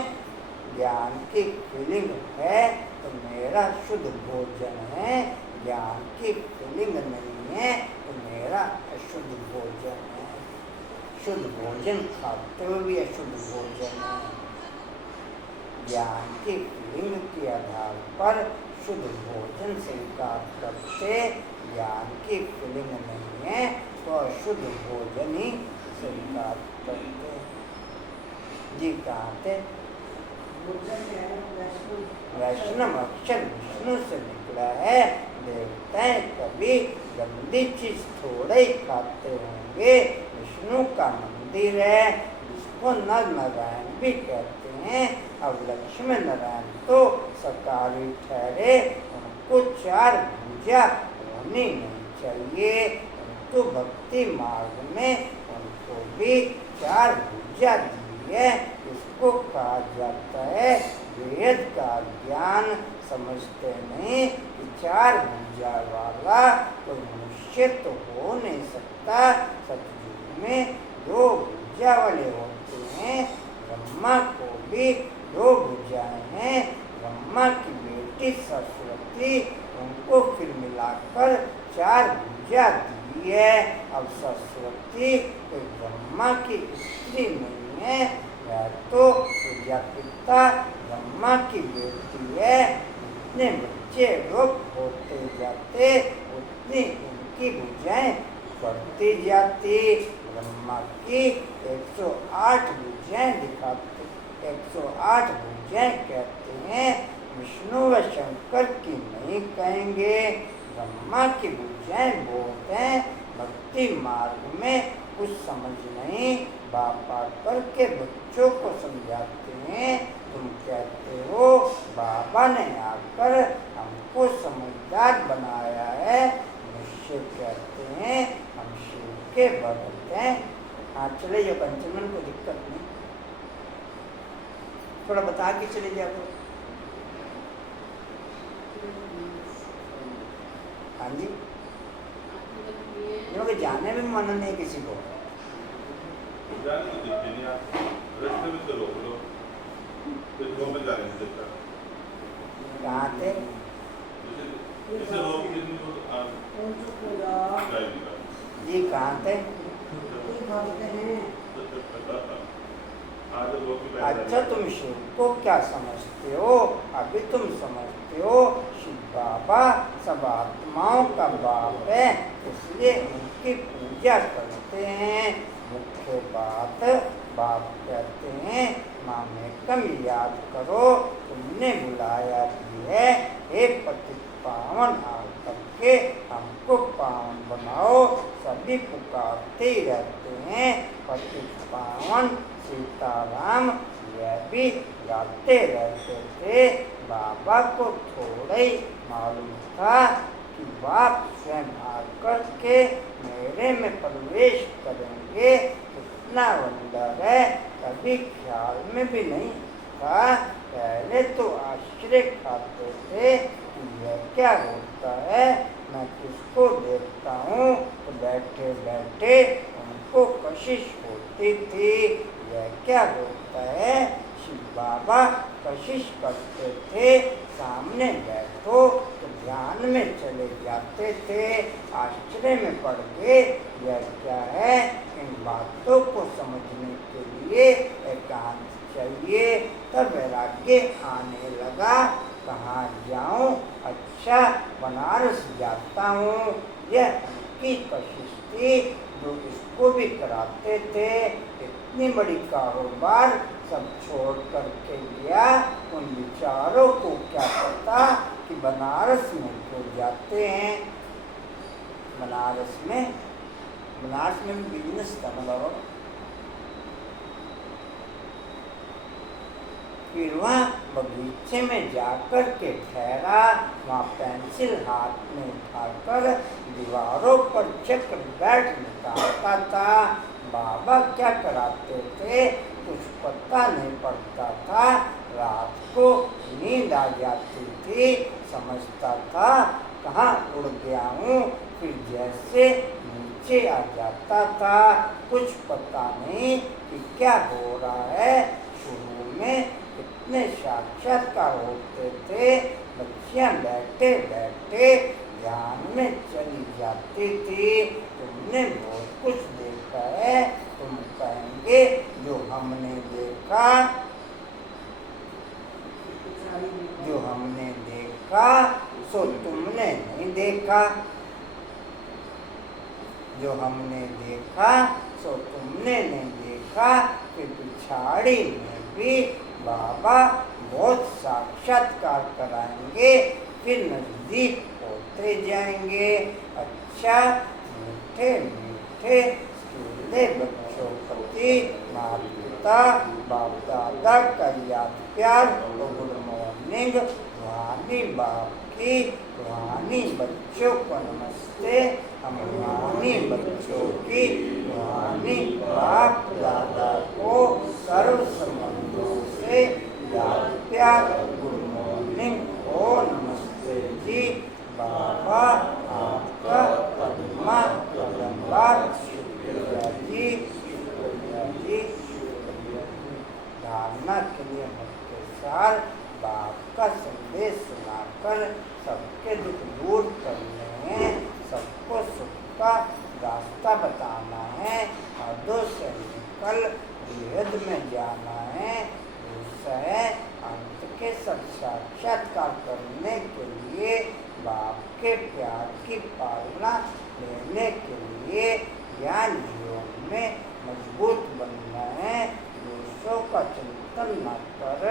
ज्ञान की फीलिंग है तो मेरा शुद्ध भोजन है। ज्ञान की फीलिंग नहीं है तो मेरा अशुद्ध भोजन है। शुद्ध भोजन खाते हुए भी अशुद्ध भोजन है। ज्ञान की फीलिंग के आधार पर शुद्ध भोजन स्वीकार करते, ज्ञान की फीलिंग नहीं है तो अशुद्ध भोजन ही स्वीकार करते। जी कहते वैष्णव अक्षर विष्णु से निकला है। देवताएं कभी गंदी चीज थोड़े ही खाते होंगे। विष्णु का मंदिर है जिसको नर नारायण भी कहते हैं। अब लक्ष्मी नारायण तो शाकाहारी ठहरे, उनको 4 भुजा होनी नहीं चाहिए। उनको भक्ति मार्ग में उनको भी 4 भुजा दी है। इसको कहा जाता है वेद का ज्ञान। समझते नहीं कि 4 भुजा वाला कोई मनुष्य तो हो नहीं सकता। सतयुग में 2 भुजा वाले होते हैं। ब्रह्मा को भी 2 भुजाएं हैं। ब्रह्मा की बेटी सरस्वती, उनको फिर मिलाकर 4 भुजा दी है। अब सरस्वती कोई ब्रह्मा की स्त्री नहीं है, वह तो प्रजापिता ब्रह्मा की बेटी है। जितने बच्चे लोग होते जाते उतनी उनकी भुजाएं बढ़ती जाती। ब्रह्मा की 108 भुजाएं दिखाते, 108 भुजाएं कहते हैं। विष्णु व शंकर की नहीं कहेंगे। ब्रह्मा की भुजाएं बहुत हैं। भक्ति मार्ग में कुछ समझ नहीं, बाप आकर के बच्चों को समझाते हैं। तुम कहते हो बाबा ने आकर हमको समझदार बनाया है। मनुष्य कहते हैं हम शिव के भक्त हैं। हाँ चले जाओ, पंचमन को दिक्कत नहीं, थोड़ा बता के चले जाओ। हाँ जी, क्योंकि जाने में मन नहीं किसी को। जाने को देखते नहीं आप, रास्ते में तो रोक लो, फिर घूम में जाने से देखता। कहाँ थे? इसे रोक के नहीं हो तो आप ड्राइविंग कर। जी कहाँ थे? अच्छा तुम शिव को क्या समझते हो? अभी तुम समझते हो शिव बाबा सब आत्माओं का बाप है, इसलिए उनकी पूजा करते हैं। मुख्य बात बाप कहते हैं माँ में कम याद करो, तुमने बुलाया भी है। हे पतित पावन आकर के हमको पावन बनाओ। सभी पुकारते ही रहते हैं पतित पावन सीताराम, यह भी गाते रहते थे। बाबा को थोड़ा ही मालूम था कि बाप स्वयं आकर के मेरे में प्रवेश करेंगे, इतना वंदर है, कभी ख्याल में भी नहीं था। पहले तो आश्चर्य खाते थे कि यह क्या होता है। मैं किसको देखता हूँ तो बैठे बैठे उनको कशिश होती थी। यह क्या होता है? शिव बाबा कशिश करते थे, सामने बैठो तो ध्यान में चले जाते थे। आश्चर्य में पड़ गए यह क्या है। इन बातों को समझने के लिए एकांत चाहिए। तब वैराग्य आने लगा। कहाँ जाऊँ? अच्छा बनारस जाता हूँ। यह उनकी कशिश थी जो इसको भी कराते थे। इतनी बड़ी कारोबार सब छोड़ करके गया। उन विचारों को क्या पता कि बनारस में तो जाते हैं। बनारस में भी बिजनेस था ना बाबा। फिर वहाँ बगीचे में जाकर के ठहरा। वहाँ पेंसिल हाथ में उठाकर दीवारों पर चक्र बैठ निकालता था। बाबा क्या कराते थे कुछ पता नहीं पड़ता था। रात को नींद आ जाती थी, समझता था कहाँ उड़ गया हूँ। फिर जैसे नीचे आ जाता था, कुछ पता नहीं कि क्या हो रहा है। शुरू में इतने साक्षात्कार होते थे, बच्चियाँ बैठे बैठे ध्यान में चली जाती थी। तुमने बहुत कुछ देखा है। तुम कहेंगे जो हमने देखा, जो हमने देखा सो तुमने नहीं देखा। जो हमने देखा सो तुमने नहीं देखा। फिर पिछाड़ी में भी बाबा बहुत साक्षात्कार कराएंगे। फिर नजदीक नजदीक होते जाएंगे। अच्छा, मीठे मीठे स्कूले बच्चों प्रति माता पिता बाप दादा का याद प्यार और गुड मॉर्निंग। रूहानी बाप की, रूहानी बच्चों को नमस्ते। हम रूहानी बच्चों की रूहानी बाप दादा को सर्व संबंधों से याद प्यार गुड मॉर्निंग और नमस्ते जी। बाबा आपका पद्मा पदमवार शुक्रिया जी, शुक्रिया जी, शुक्रिया जी। धारणा के लिए मुख्तसार बाप का संदेश सुनाकर सबके दुख दूर करने हैं, सबको सुख का रास्ता बताना है, हदों से निकल बेहद में जाना है। दूसरा अंत के सब साक्षात्कार करने के लिए बाप के प्यार की पालना लेने के लिए ज्ञान जीवन में मजबूत बनना है। दोषों का चिंतन न कर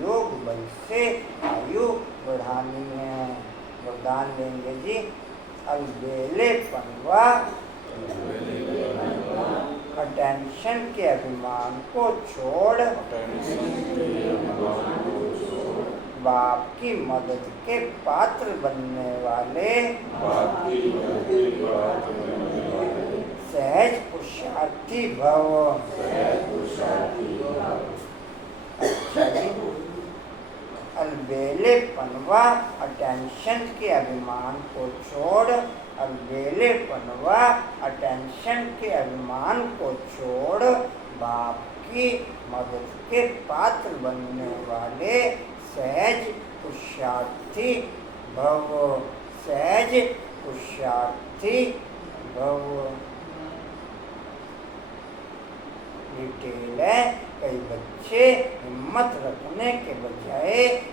योग बल से आयु बढ़ानी है। वरदान लेंगे जी। अलबेले पनवा अटेंशन के अभिमान को छोड़ बाप की मदद के पात्र बनने वाले सहज पुरुषार्थी भव। अच्छा जी। अलबेले पनवा अटेंशन के अभिमान को छोड़, अलबेले पनवा अटेंशन के अभिमान को छोड़ बाप की मदद के पात्र बनने वाले सहज पुरुषार्थी भव, सहज पुरुषार्थी भव। डिटेल है, कई बच्चे हिम्मत रखने के बजाय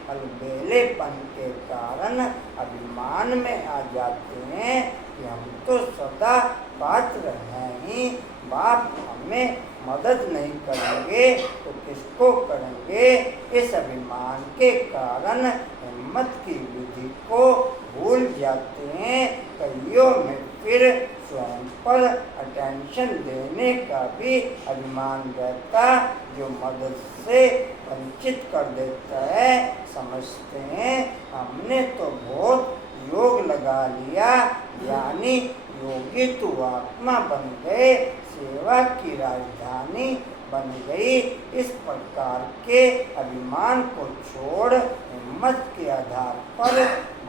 अलबेलेपन के कारण अभिमान में आ जाते हैं कि हम तो सदा पात्र हैं ही, बाप हमें मदद नहीं करेंगे तो किसको करेंगे। इस अभिमान के कारण हिम्मत की विधि को भूल जाते हैं। कईयों में फिर स्वयं पर अटेंशन देने का भी अभिमान रहता, जो मदद से वंचित कर देता है। समझते हैं हमने तो बहुत योग लगा लिया, यानी योगी तो आत्मा बन गए, सेवा की राजधानी बन गई। इस प्रकार के अभिमान को छोड़ हिम्मत के आधार पर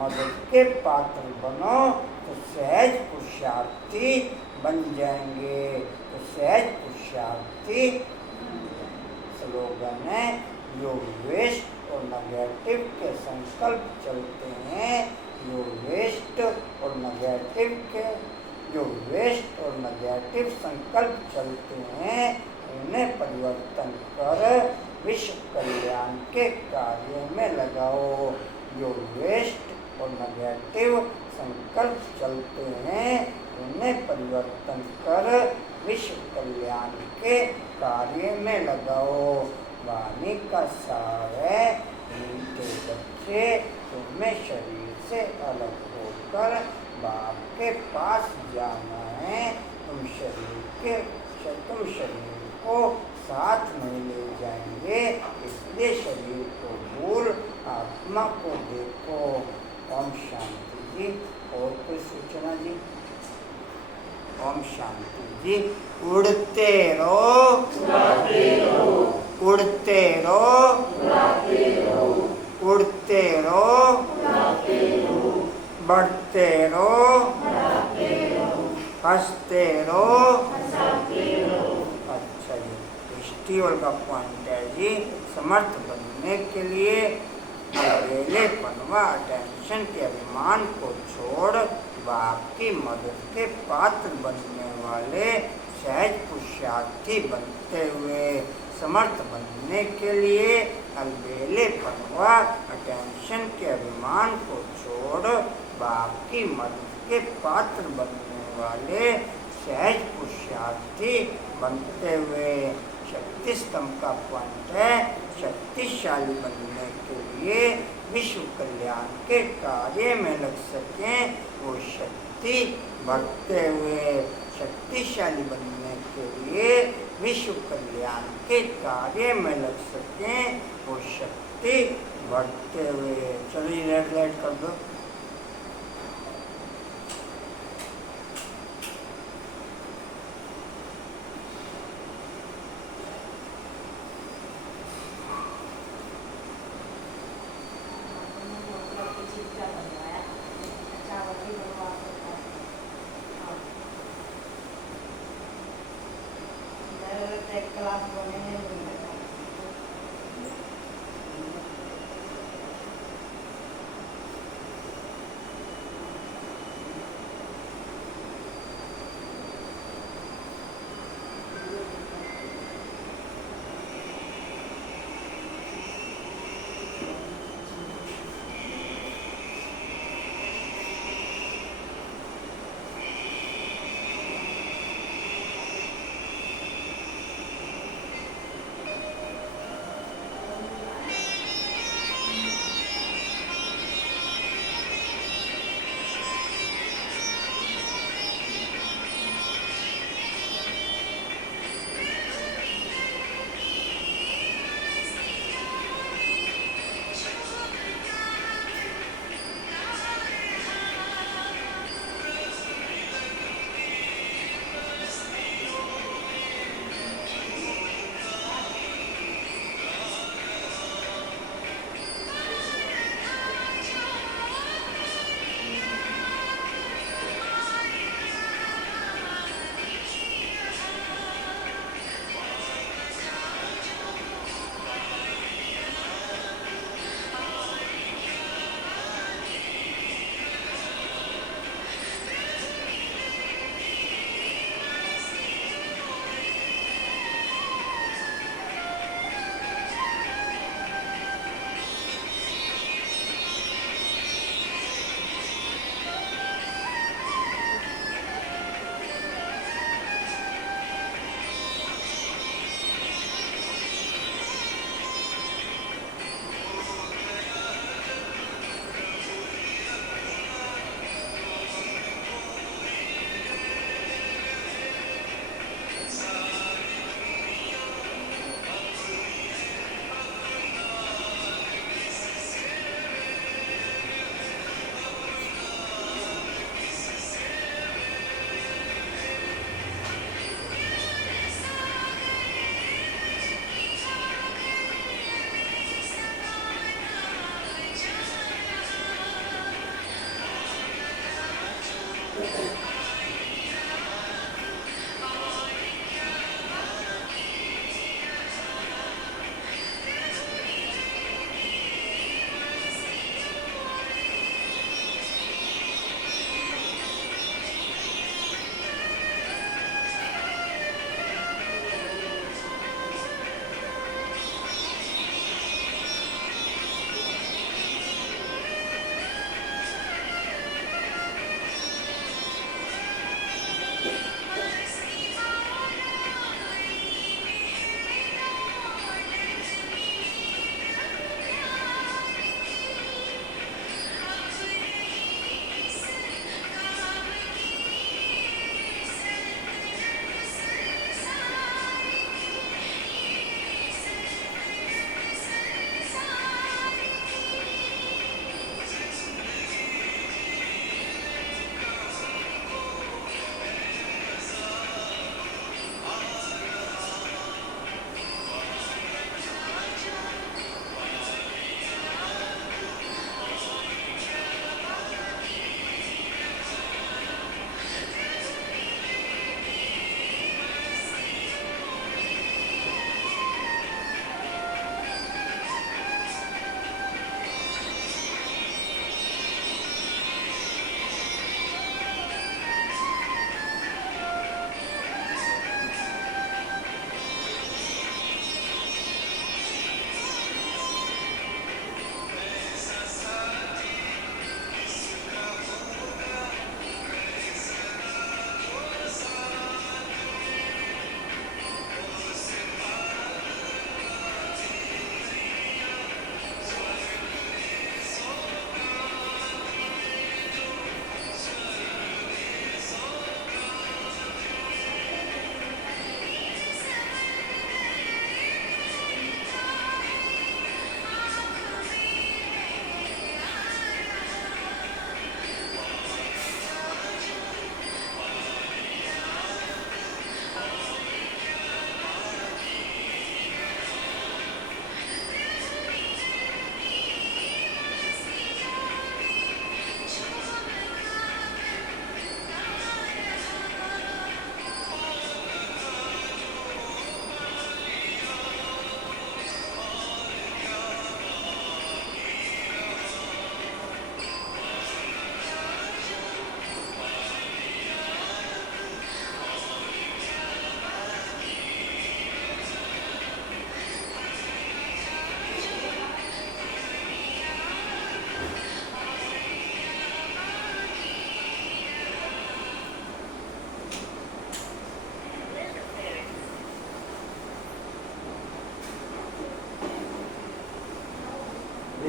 मदद के पात्र बनो तो सहज पुरुषार्थी बन जाएंगे। तो सहज पुरुषार्थी स्लोगन है। जो वेस्ट और नेगेटिव के संकल्प चलते हैं, जो वेस्ट और नेगेटिव के जो वेस्ट और नेगेटिव संकल्प चलते हैं, उन्हें परिवर्तन कर विश्व कल्याण के कार्य में लगाओ। जो वेस्ट और नेगेटिव संकल्प चलते हैं, उन्हें परिवर्तन कर विश्व कल्याण के कार्य में लगाओ। वाणी का सार है, मीठे बच्चे तुम्हें शरीर से अलग होकर बाप के पास जाना है। तुम शरीर को साथ नहीं ले जाएंगे, इसलिए शरीर को भूल आत्मा को देखो। ओम शांति जी। और कोई सूचना जी? ओम शांति जी। उड़ते रहो, उड़ते रहो, उड़ते रहो, बढ़ते रहो, हंसते रहो। अच्छा जी, स्टीवल का पॉइंट है जी। समर्थ बनने के लिए अकेलेपनवा अटेंशन के अभिमान को छोड़ बाप की मदद के पात्र बनने वाले सहज पुरुषार्थी बनते हुए समर्थ बनने के लिए अलबेलेपनवा अटेंशन के अभिमान को छोड़ बाप की मदद के पात्र बनने वाले सहज पुरुषार्थी बनते हुए। शक्ति स्तंभ का पॉइंट है, शक्तिशाली बनने के लिए विश्व कल्याण के कार्य में लग सके, वो शक्ति बढ़ते हुए शक्तिशाली बनने के लिए विश्व कल्याण के कार्य में लग सके, वो शक्ति बढ़ते हुए। चलो ये रेड लाइट कर दो। क्लास बोलने में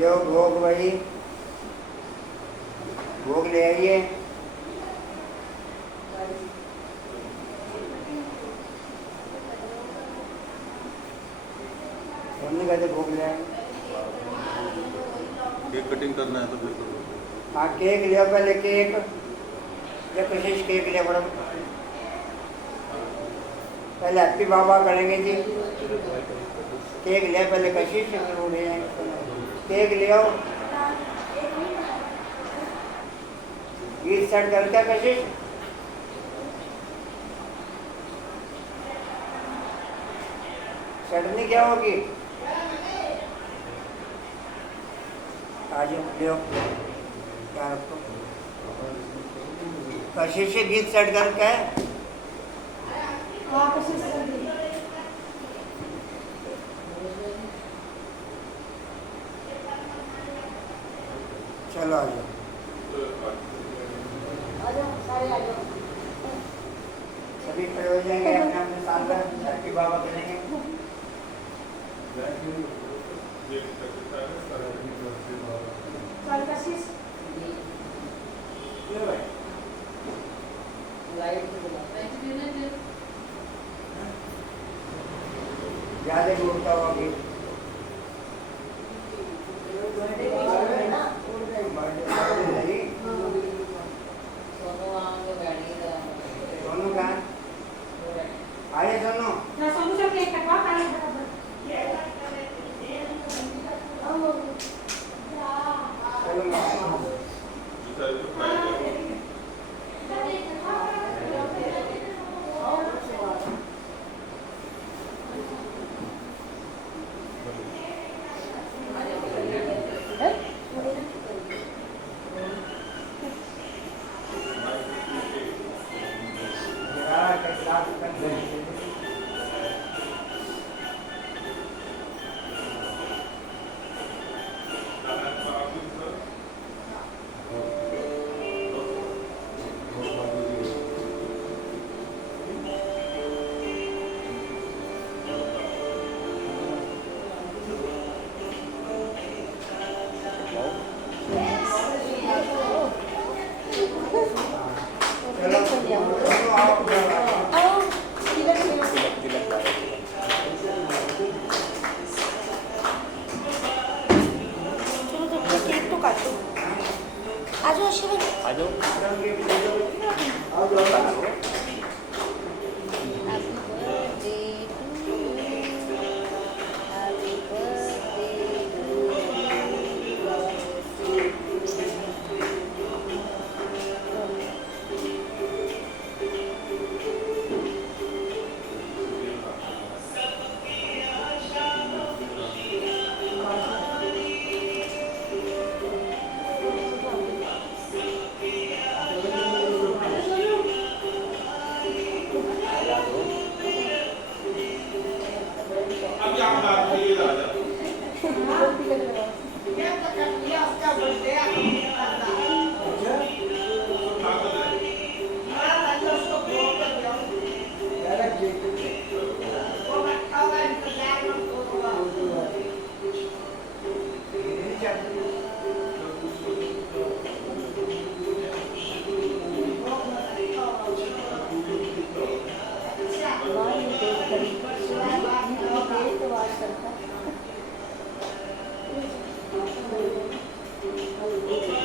लो भोग वही, भोग ले आइए। हमने कहते भोग ले आए। केक कटिंग करना है तो फिर करो। हाँ केक लिया पहले, केक या कशिश केक लिया बड़ा। पहले हैप्पी बाबा करेंगे जी। केक लिया पहले कशिश, फिर वो ले जाएंगे। केक ले आओ, गीत सेट कर क्या कशिश? चटनी क्या होगी? आज ले आओ, क्या रखो? कशिश से गीत सेट कर क्या है? चलो आ जाओ। सभी खड़े हो जाएंगे, अपने अपने साथ में हैप्पी बाबा करेंगे। ज्यादा उड़ता हुआ भी दोनों का आइए दोनों। Thank you.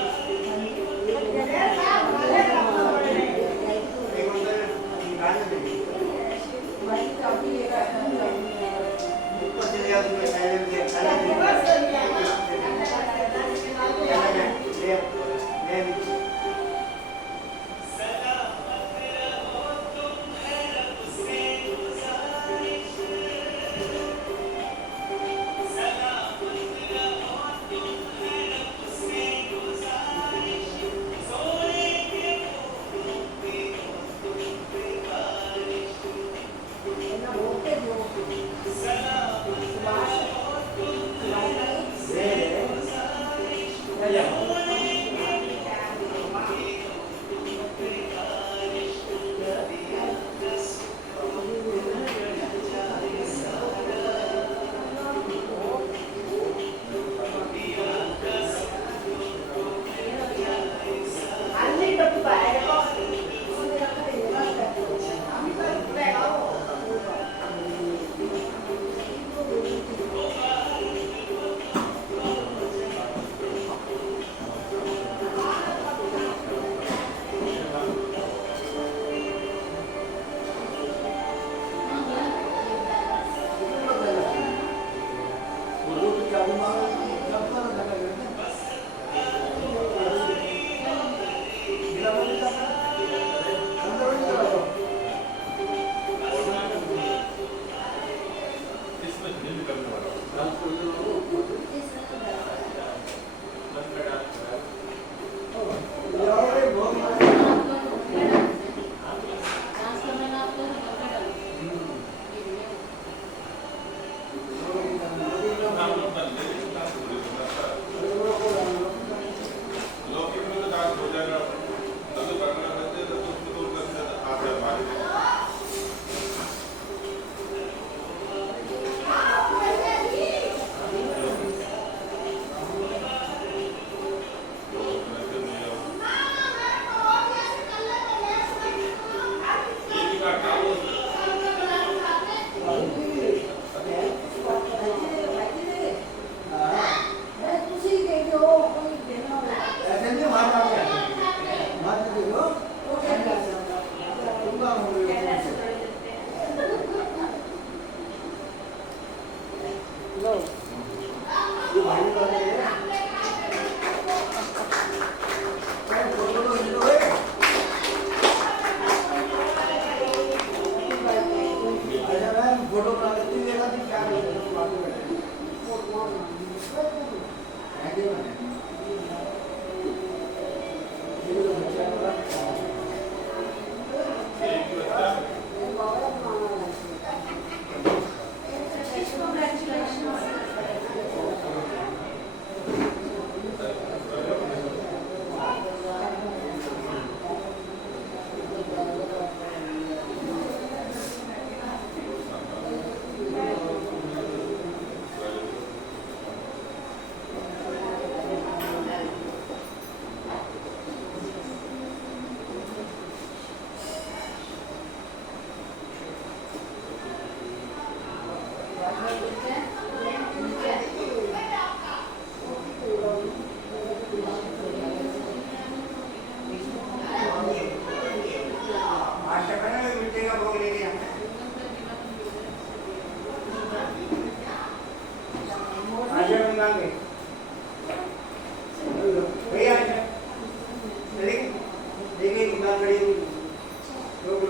कहना से थोड़ी देते हैं। लो ये भाई ने कर दिया फोटो तो ले लो अच्छा मैम फोटो बना देती हूँ देखा थी क्या बोल रहे हो बात में बैठे फोटो ऐसे बने ये तो बच्चा एक बच्चा आशा करना मिट्टी का भोग लेके आना आशा मंगाएंगे भैया आशा चलिए देखिए दुकान बड़ी लोग